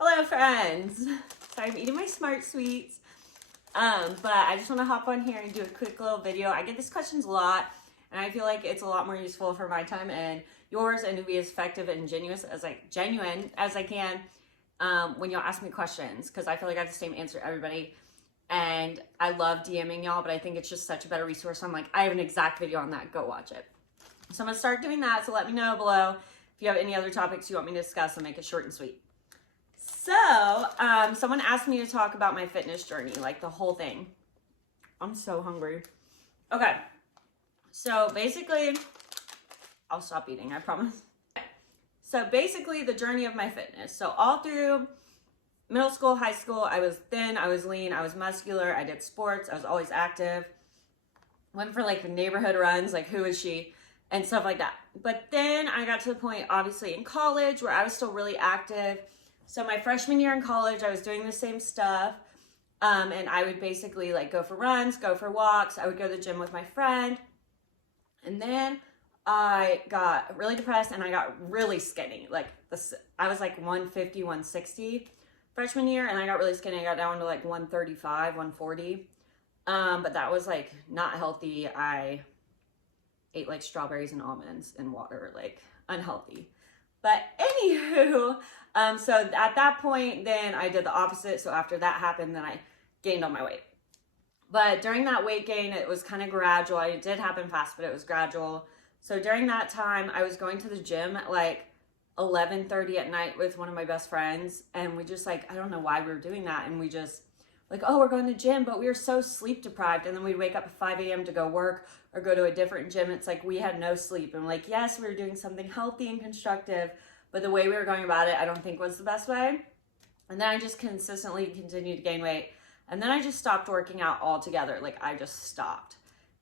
Hello friends. Sorry, I'm eating my Smart Sweets. But I just want to hop on here and do a quick little video. I get these questions a lot, and I feel like it's a lot more useful for my time and yours, and to be as effective and genuine as I can when y'all ask me questions, because I feel like I have the same answer to everybody. And I love DMing y'all, but I think it's just such a better resource. So I'm like, I have an exact video on that. Go watch it. So I'm gonna start doing that. So let me know below if you have any other topics you want me to discuss. I'll make it short and sweet. So, someone asked me to talk about my fitness journey, like the whole thing. I'm so hungry. Okay. So basically, I'll stop eating, I promise. So basically, the journey of my fitness. So all through middle school, high school, I was thin, I was lean, I was muscular, I did sports, I was always active. Went for like the neighborhood runs, like who is she, and stuff like that. But then I got to the point, obviously, in college where I was still really active. So my freshman year in college, I was doing the same stuff. And I would basically like go for runs, go for walks. I would go to the gym with my friend. And then I got really depressed and I got really skinny. I was like 150, 160 freshman year, and I got really skinny. I got down to like 135, 140. But that was like not healthy. I ate like strawberries and almonds and water, like unhealthy. But anywho, so at that point, then I did the opposite. So after that happened, then I gained all my weight. But during that weight gain, it was kind of gradual. It did happen fast, but it was gradual. So during that time, I was going to the gym at like 11:30 at night with one of my best friends. And we just like, I don't know why we were doing that. And we just like, oh, we're going to the gym, but we were so sleep deprived. And then we'd wake up at 5 a.m. to go work or go to a different gym. It's like we had no sleep. And like, yes, we were doing something healthy and constructive, but the way we were going about it, I don't think was the best way. And then I just consistently continued to gain weight. And then I just stopped working out altogether. Like I just stopped.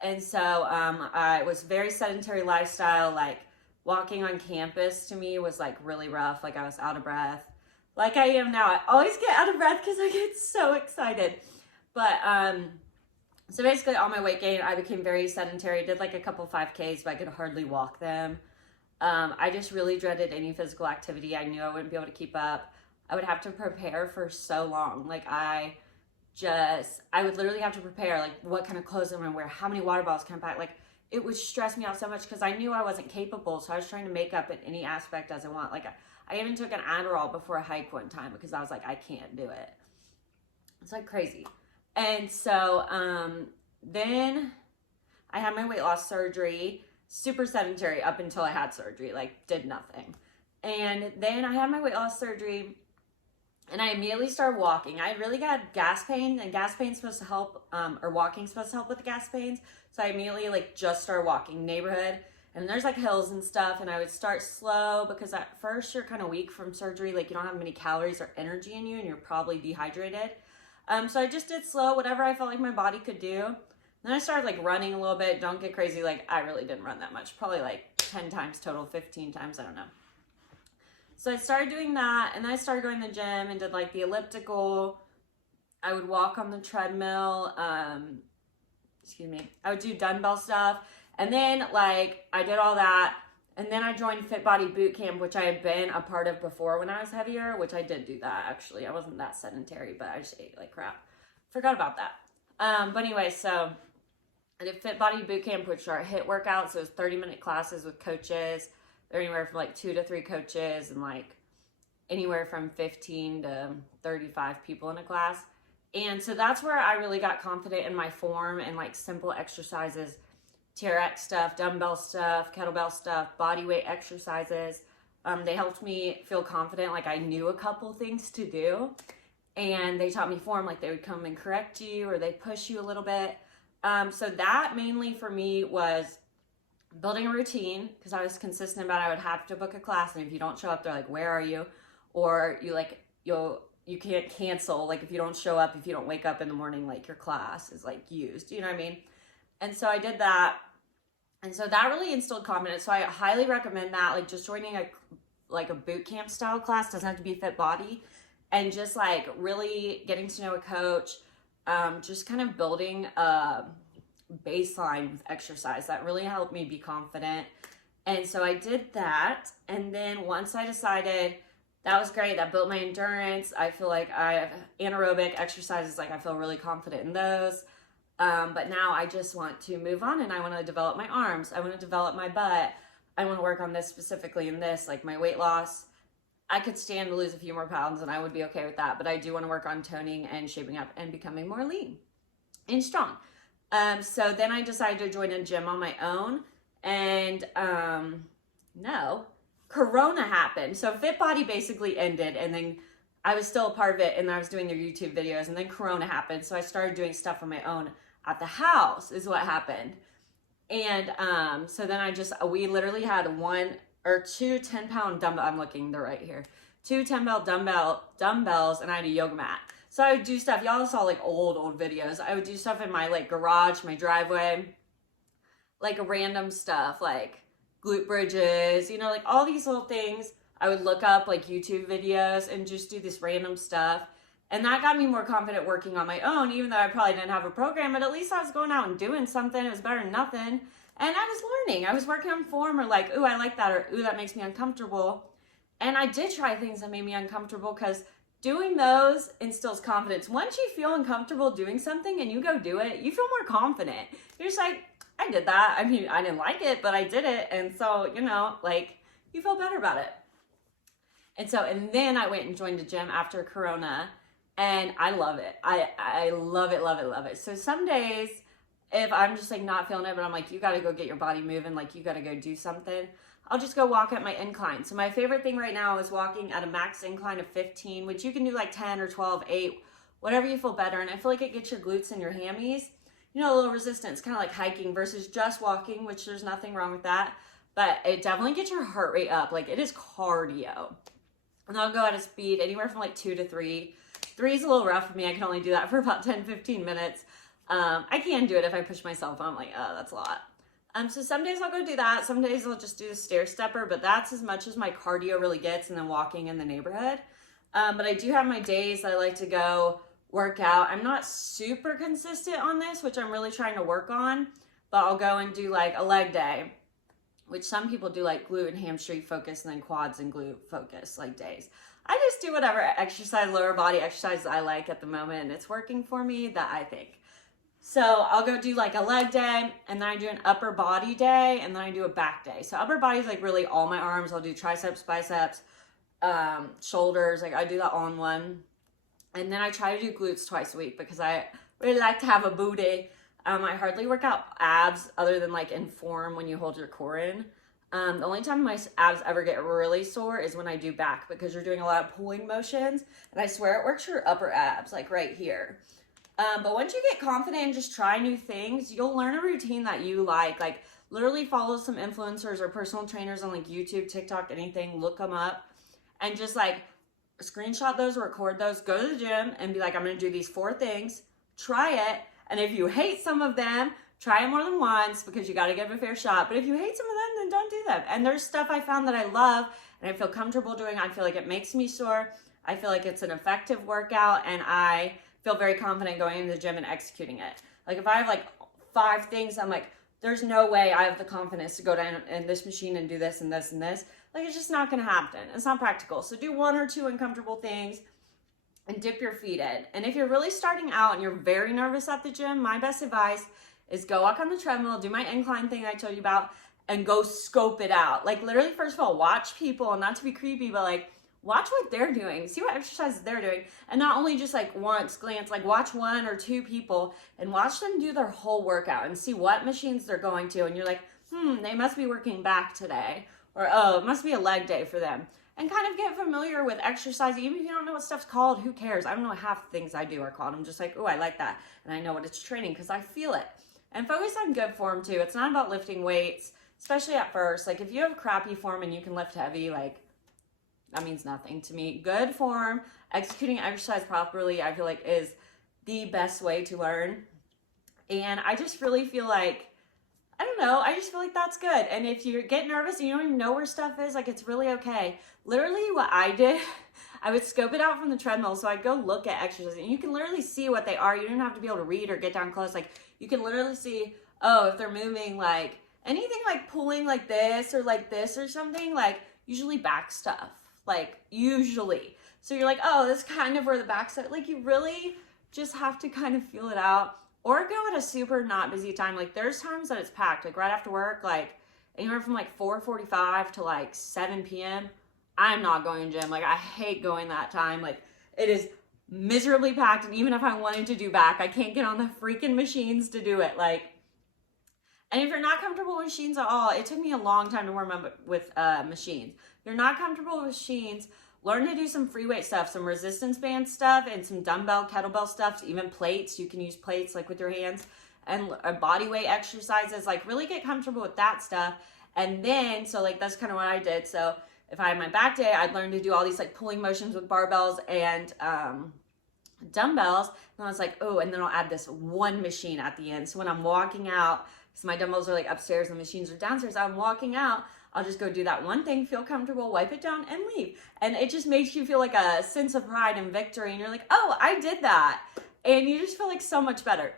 And so I was very sedentary lifestyle. Like walking on campus to me was like really rough. Like I was out of breath. Like I am now. I always get out of breath because I get so excited. But so basically all my weight gain, I became very sedentary. Did like a couple 5Ks, but I could hardly walk them. I just really dreaded any physical activity. I knew I wouldn't be able to keep up. I would have to prepare for so long. Like I would literally have to prepare, like what kind of clothes I'm gonna wear, how many water bottles can I pack. Like it would stress me out so much because I knew I wasn't capable. So I was trying to make up in any aspect as I want. Like I even took an Adderall before a hike one time because I was like, I can't do it. It's like crazy. And so then I had my weight loss surgery, super sedentary up until I had surgery, like did nothing. And then I had my weight loss surgery and I immediately started walking. I really got gas pain, and gas pain's supposed to help, or walking's supposed to help with the gas pains. So I immediately like just started walking neighborhood, and there's like hills and stuff, and I would start slow because at first you're kind of weak from surgery. Like you don't have many calories or energy in you and you're probably dehydrated. So I just did slow, whatever I felt like my body could do. Then I started like running a little bit. Don't get crazy. Like I really didn't run that much, probably like 10 times total, 15 times, I don't know. So I started doing that, and then I started going to the gym and did like the elliptical. I would walk on the treadmill. I would do dumbbell stuff. And then like I did all that. And then I joined Fit Body Boot Camp, which I had been a part of before when I was heavier, which I did do that actually. I wasn't that sedentary, but I just ate like crap. Forgot about that. But anyway, so I did Fit Body Boot Camp, which are HIIT workouts. So it was 30-minute classes with coaches. They're anywhere from like 2 to 3 coaches and like anywhere from 15 to 35 people in a class. And so that's where I really got confident in my form and like simple exercises, TRX stuff, dumbbell stuff, kettlebell stuff, body weight exercises. They helped me feel confident. Like I knew a couple things to do, and they taught me form. Like they would come and correct you or they push you a little bit. So that mainly for me was building a routine, because I was consistent about it. I would have to book a class, and if you don't show up, they're like, where are you? Or you can't cancel, like if you don't show up, if you don't wake up in the morning, like your class is like used, you know what I mean? And so I did that, and so that really instilled confidence. So I highly recommend that, like just joining a boot camp style class. Doesn't have to be Fit Body, and just like really getting to know a coach, just kind of building a baseline with exercise. That really helped me be confident. And so I did that. And then once I decided that was great. That built my endurance. I feel like I have anaerobic exercises, like I feel really confident in those. But now I just want to move on and I want to develop my arms. I want to develop my butt. I want to work on this specifically in this, like my weight loss. I could stand to lose a few more pounds and I would be okay with that. But I do want to work on toning and shaping up and becoming more lean and strong. So then I decided to join a gym on my own. And no, Corona happened. So Fit Body basically ended, and then I was still a part of it, and I was doing their YouTube videos, and then Corona happened. So I started doing stuff on my own at the house is what happened. And so then we literally had one or two 10-pound dumbbell. I'm looking, they're right here. 2 10-pound dumbbells, and I had a yoga mat. So I would do stuff. Y'all saw like old videos. I would do stuff in my like garage, my driveway, like random stuff, like glute bridges, you know, like all these little things. I would look up like YouTube videos and just do this random stuff. And that got me more confident working on my own, even though I probably didn't have a program, but at least I was going out and doing something. It was better than nothing. And I was learning. I was working on form, or like, ooh, I like that, or ooh, that makes me uncomfortable. And I did try things that made me uncomfortable, because doing those instills confidence. Once you feel uncomfortable doing something and you go do it, you feel more confident. You're just like, I did that. I mean, I didn't like it, but I did it. And so, you know, like, you feel better about it. And then I went and joined a gym after Corona, and I love it. I love it, love it, love it. So some days, if I'm just like not feeling it, but I'm like, you got to go get your body moving, like you got to go do something, I'll just go walk at my incline. So my favorite thing right now is walking at a max incline of 15, which you can do like 10 or 12, 8, whatever you feel better. And I feel like it gets your glutes and your hammies, you know, a little resistance, kind of like hiking versus just walking, which there's nothing wrong with that. But it definitely gets your heart rate up. Like, it is cardio. And I'll go at a speed anywhere from like 2 to 3. 3 is a little rough for me. I can only do that for about 10, 15 minutes. I can do it if I push myself. I'm like, oh, that's a lot. So some days I'll go do that. Some days I'll just do the stair stepper, but that's as much as my cardio really gets, and then walking in the neighborhood. But I do have my days that I like to go work out. I'm not super consistent on this, which I'm really trying to work on, but I'll go and do like a leg day, which some people do like glute and hamstring focus, and then quads and glute focus like days. I just do whatever exercise, lower body exercise I like at the moment, and it's working for me, that I think. So I'll go do like a leg day, and then I do an upper body day, and then I do a back day. So upper body is like really all my arms. I'll do triceps, biceps, shoulders. Like I do that all in one. And then I try to do glutes twice a week, because I really like to have a booty. I hardly work out abs other than like in form when you hold your core in. The only time my abs ever get really sore is when I do back, because you're doing a lot of pulling motions, and I swear it works your upper abs, like right here. But once you get confident and just try new things, you'll learn a routine that you like literally follow some influencers or personal trainers on like YouTube, TikTok, anything, look them up, and just like screenshot those, record those, go to the gym and be like, I'm going to do these 4 things, try it. And if you hate some of them, try it more than once, because you got to give it a fair shot. But if you hate some of them, then don't do them. And there's stuff I found that I love and I feel comfortable doing. I feel like it makes me sore. I feel like it's an effective workout, and I feel very confident going into the gym and executing it. Like if I have like 5 things, I'm like, there's no way I have the confidence to go down in this machine and do this and this and this. Like, it's just not going to happen. It's not practical. So do 1 or 2 uncomfortable things and dip your feet in. And if you're really starting out and you're very nervous at the gym, my best advice is go walk on the treadmill, do my incline thing I told you about, and go scope it out. Like literally, first of all, watch people, and not to be creepy, but like watch what they're doing, see what exercises they're doing, and not only just like once glance, like watch 1 or 2 people and watch them do their whole workout and see what machines they're going to, and you're like, they must be working back today, or oh, it must be a leg day for them. And kind of get familiar with exercise. Even if you don't know what stuff's called, who cares? I don't know what half the things I do are called. I'm just like, oh, I like that, and I know what it's training because I feel it. And focus on good form too. It's not about lifting weights, especially at first. Like if you have crappy form and you can lift heavy, like that means nothing to me. Good form, executing exercise properly, I feel like is the best way to learn. And I just really feel like, I don't know, I just feel like that's good. And if you get nervous and you don't even know where stuff is, like it's really okay. Literally what I did, I would scope it out from the treadmill. So I'd go look at exercises, and you can literally see what they are. You don't have to be able to read or get down close. Like you can literally see, oh, if they're moving like anything like pulling like this or something, like usually back stuff. like usually. So you're like, oh, that's kind of where the back's at. Like, you really just have to kind of feel it out, or go at a super not busy time. Like, there's times that it's packed, like right after work, like anywhere from like 4:45 to like 7 p.m. I'm not going to gym. Like, I hate going that time. Like, it is miserably packed, and even if I wanted to do back, I can't get on the freaking machines to do it. Like, and if you're not comfortable with machines at all, it took me a long time to warm up with machines. If you're not comfortable with machines, learn to do some free weight stuff, some resistance band stuff, and some dumbbell, kettlebell stuff, even plates. You can use plates like with your hands, and body weight exercises. Like, really get comfortable with that stuff. And then, so like, that's kind of what I did. So if I had my back day, I'd learn to do all these like pulling motions with barbells and dumbbells. And I was like, oh, and then I'll add this one machine at the end. So when I'm walking out, so my dumbbells are like upstairs and the machines are downstairs, I'm walking out, I'll just go do that one thing, feel comfortable, wipe it down, and leave. And it just makes you feel like a sense of pride and victory. And you're like, oh, I did that. And you just feel like so much better.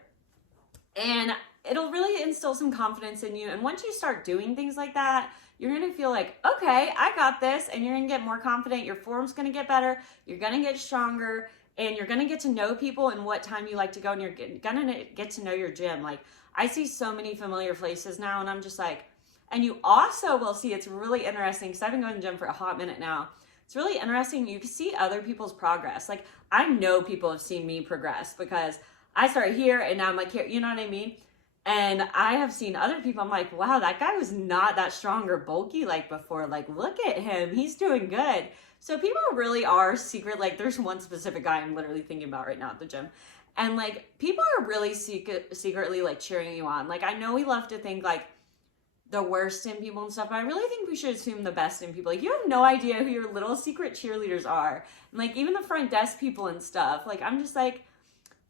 And it'll really instill some confidence in you. And once you start doing things like that, you're going to feel like, okay, I got this. And you're going to get more confident. Your form's going to get better. You're going to get stronger. And you're going to get to know people and what time you like to go. And you're going to get to know your gym. Like, I see so many familiar faces now, and I'm just like, and you also will see, it's really interesting, because I've been going to the gym for a hot minute now. It's really interesting. You can see other people's progress. Like, I know people have seen me progress, because I started here and now I'm like here, you know what I mean? And I have seen other people, I'm like, wow, that guy was not that strong or bulky like before. Like, look at him, he's doing good. So people really are secret. Like, there's one specific guy I'm literally thinking about right now at the gym. And like, people are really secretly like cheering you on. Like, I know we love to think like the worst in people and stuff, but I really think we should assume the best in people. Like, you have no idea who your little secret cheerleaders are. And like, even the front desk people and stuff. Like, I'm just like,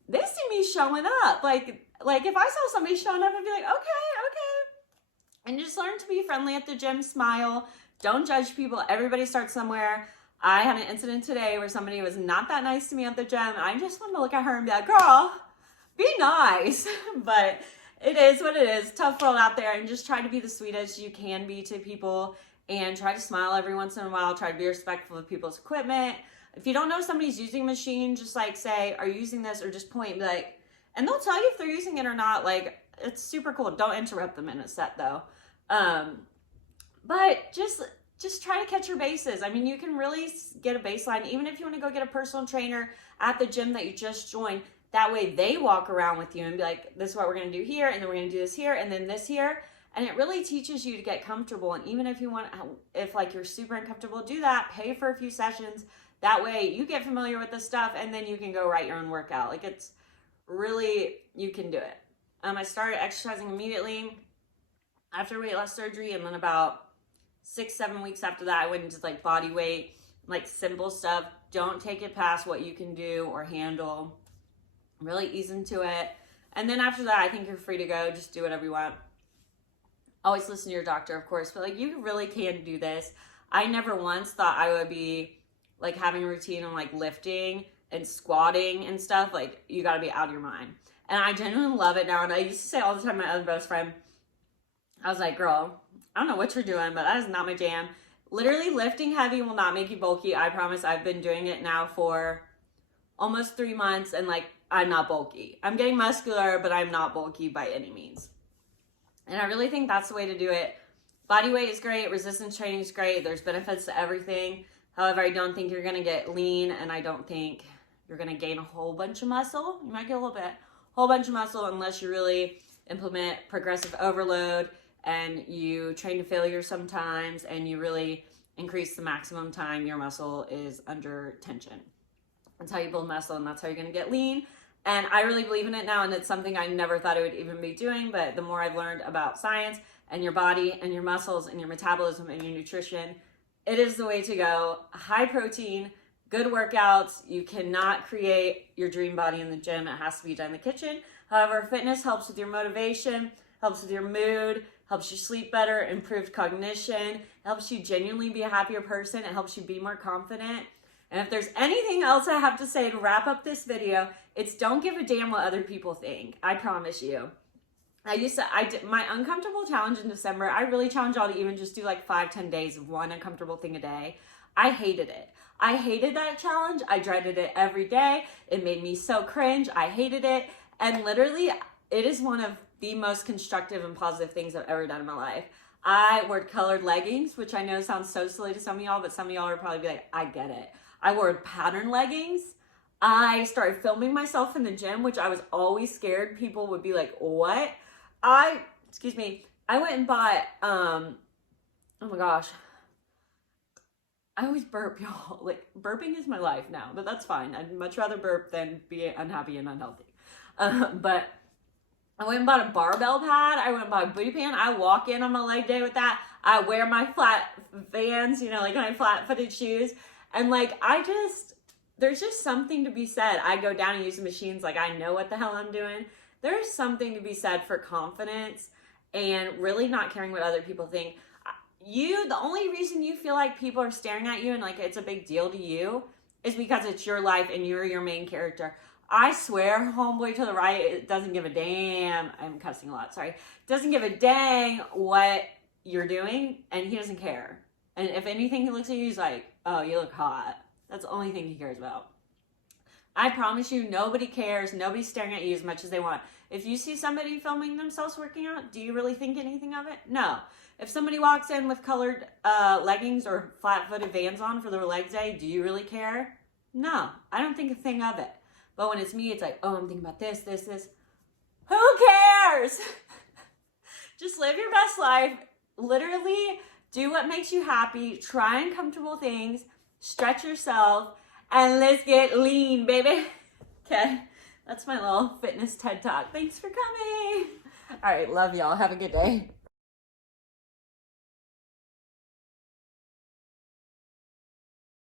they see me showing up. Like if I saw somebody showing up, I'd be like, okay. And just learn to be friendly at the gym, smile, don't judge people. Everybody starts somewhere. I had an incident today where somebody was not that nice to me at the gym. I just wanted to look at her and be like, girl, be nice. But it is what it is. Tough world out there. And just try to be the sweetest you can be to people. And try to smile every once in a while. Try to be respectful of people's equipment. If you don't know somebody's using a machine, just like say, are you using this? Or just point, be like, and they'll tell you if they're using it or not. Like, it's super cool. Don't interrupt them in a set though. But just try to catch your bases. I mean, you can really get a baseline, even if you want to go get a personal trainer at the gym that you just joined. That way they walk around with you and be like, this is what we're going to do here, and then we're going to do this here, and then this here. And it really teaches you to get comfortable. And even if you want, if like you're super uncomfortable, do that, pay for a few sessions. That way you get familiar with the stuff, and then you can go write your own workout. Like, it's really, you can do it. I started exercising immediately after weight loss surgery, and then about 6-7 weeks after that, I went into like body weight, like simple stuff. Don't take it past what you can do or handle. Really ease into it. And then after that, I think you're free to go. Just do whatever you want. Always listen to your doctor, of course, but like, you really can do this. I never once thought I would be like having a routine on like lifting and squatting and stuff. Like, you got to be out of your mind. And I genuinely love it now. And I used to say all the time to my other best friend, I was like, girl, I don't know what you're doing, but that is not my jam. Literally, lifting heavy will not make you bulky. I promise. I've been doing it now for almost 3 months, and like, I'm not bulky. I'm getting muscular, but I'm not bulky by any means. And I really think that's the way to do it. Body weight is great. Resistance training is great. There's benefits to everything. However, I don't think you're going to get lean, and I don't think you're going to gain a whole bunch of muscle. You might get a little bit, whole bunch of muscle, unless you really implement progressive overload and you train to failure sometimes, and you really increase the maximum time your muscle is under tension. That's how you build muscle, and that's how you're going to get lean. And I really believe in it now, and it's something I never thought I would even be doing. But the more I've learned about science and your body and your muscles and your metabolism and your nutrition, it is the way to go. High protein, good workouts. You cannot create your dream body in the gym. It has to be done in the kitchen. However, fitness helps with your motivation, helps with your mood, helps you sleep better, improved cognition, helps you genuinely be a happier person. It helps you be more confident. And if there's anything else I have to say to wrap up this video, it's don't give a damn what other people think. I promise you. I did my uncomfortable challenge in December. I really challenge y'all to even just do like 5-10 days of one uncomfortable thing a day. I hated it. I hated that challenge. I dreaded it every day. It made me so cringe. I hated it. And literally, it is one of the most constructive and positive things I've ever done in my life. I wore colored leggings, which I know sounds so silly to some of y'all, but some of y'all would probably be like, I get it. I wore pattern leggings. I started filming myself in the gym, which I was always scared people would be like, what? I went and bought, oh my gosh. I always burp, y'all. Like, burping is my life now, but that's fine. I'd much rather burp than be unhappy and unhealthy. But I went and bought a barbell pad. I went and bought a booty pad. I walk in on my leg day with that. I wear my flat Vans, you know, like my flat-footed shoes. And like, there's just something to be said. I go down and use the machines like I know what the hell I'm doing. There's something to be said for confidence and really not caring what other people think. The only reason you feel like people are staring at you and like it's a big deal to you is because it's your life and you're your main character. I swear, homeboy to the right, it doesn't give a damn. I'm cussing a lot, sorry. Doesn't give a dang what you're doing, and he doesn't care. And if anything, he looks at you, he's like, oh, you look hot. That's the only thing he cares about. I promise you, nobody cares. Nobody's staring at you as much as they want. If you see somebody filming themselves working out, do you really think anything of it? No. If somebody walks in with colored leggings or flat-footed Vans on for their leg day, do you really care? No, I don't think a thing of it. But when it's me, it's like, oh, I'm thinking about this. Who cares? Just live your best life. Literally do what makes you happy. Try uncomfortable things. Stretch yourself. And let's get lean, baby. Okay, that's my little fitness TED Talk. Thanks for coming. All right, love y'all. Have a good day.